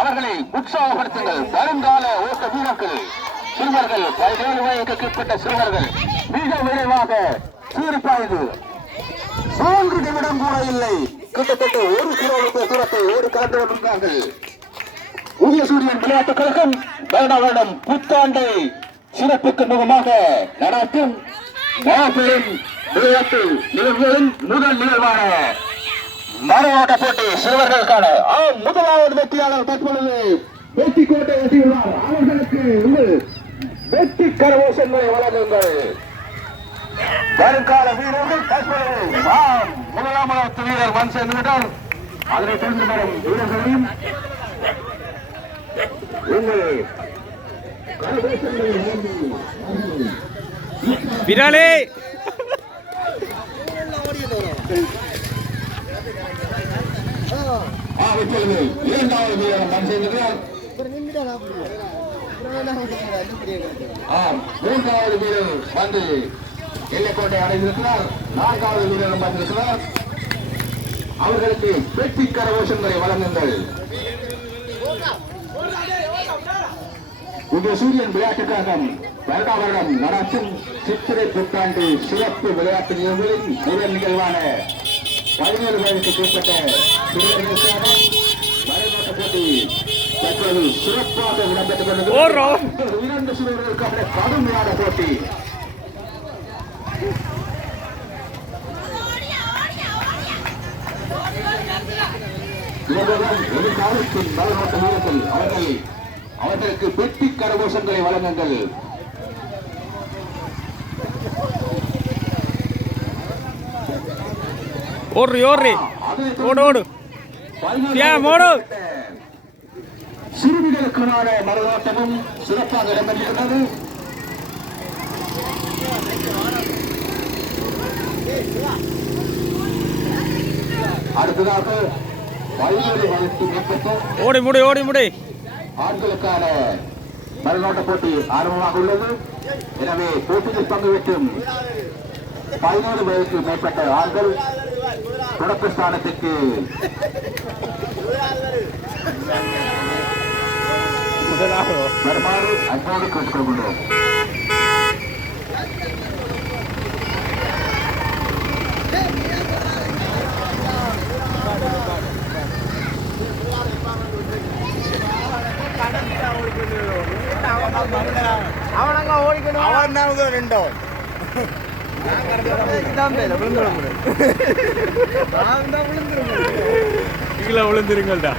அவர்களை உற்சாகப்படுத்துங்கள். வருங்கால ஓட்ட வீரர்கள் சிறுவர்கள் 17 வயதுக்கு உட்பட்ட சிறுவர்கள் மிக விரைவாக சீர்பாய்ந்து 3 நிமிடம் கூட இல்லை, கிட்டத்தட்ட 1 கிலோமீட்டர் தூரத்தை ஓடி கலந்து கொண்டிருக்கிறார்கள். உதயசூரியன் விளையாட்டுக் கழகம் வருடம் புத்தாண்டை சிறப்புக்கு முகமாக நடாத்தும் மாபெரும் விளையாட்டு நிகழ்வுகளின் முதல் நிகழ்வான மரவாட்ட போட்டி சிறுவர்களுக்கான முதலாவது வெற்றியாளர் தற்பொழுது வெற்றி கோட்டை வெற்றியுள்ளார். அவர்களுக்கு உங்கள் வெற்றி கரகோஷங்களை வழங்குங்கள். வருங்கால வீரர்கள் தற்பொழுது முதலாவது வீரர் மண் சென்று விட்டார். அதனை தொடர்ந்து வரும் வீரர்களையும் உங்கள் கரகோஷங்களை விராலே இரண்டாவது வீரர் மண் சென்றுகிறார். மூன்றாவது வீரர் வந்து எல்லைக்கோட்டை அடைந்திருக்கிறார். 4வது வீரரும் வந்திருக்கிறார். அவர்களுக்கு வெற்றி கரகோஷங்களை வழங்குங்கள். உதயசூரியன் விளையாட்டுக் கழகம் வருடம் நடத்தும் சித்திரை புத்தாண்டு சிறப்பு விளையாட்டு நிகழ்வுகளின் முதல் நிகழ்வான 17 வயதுக்கு உட்பட்ட சிறுவர்களுக்கான மரநோட்ட போட்டி தற்போது சிறப்பாக இடம்பெற்றுக் கொண்டது. 2 சிறுவர்களுக்கான கடுமையான போட்டி. இவர்களும் எதிர்காலத்தின் மரநோட்ட வீரர்கள் அவர்களுக்கு வெற்றி கரகோஷங்களை வழங்குங்கள். ஓடு ஓடு சிறுமிகளுக்கான மரநோட்டமும் சிறப்பாக இடம்பெற்றிருக்கிறது. அடுத்ததாக 17 வயதுக்கு மேற்பட்ட ஓடி முடி ஆண்களுக்கான மரநோட்ட போட்டி ஆரம்பமாக உள்ளது. எனவே போட்டியில் பங்கு பெற்றும் 17 வயதுக்கு மேற்பட்ட ஆண்கள் தொடக்க ஸ்தானத்திற்கு வருமாறு அன்போடு கேட்டுக்கொள்கிறோம். அவனங்க ஓடிக்கணும். அவன் தான் ரெண்டோ விழுந்துருங்கள்டா.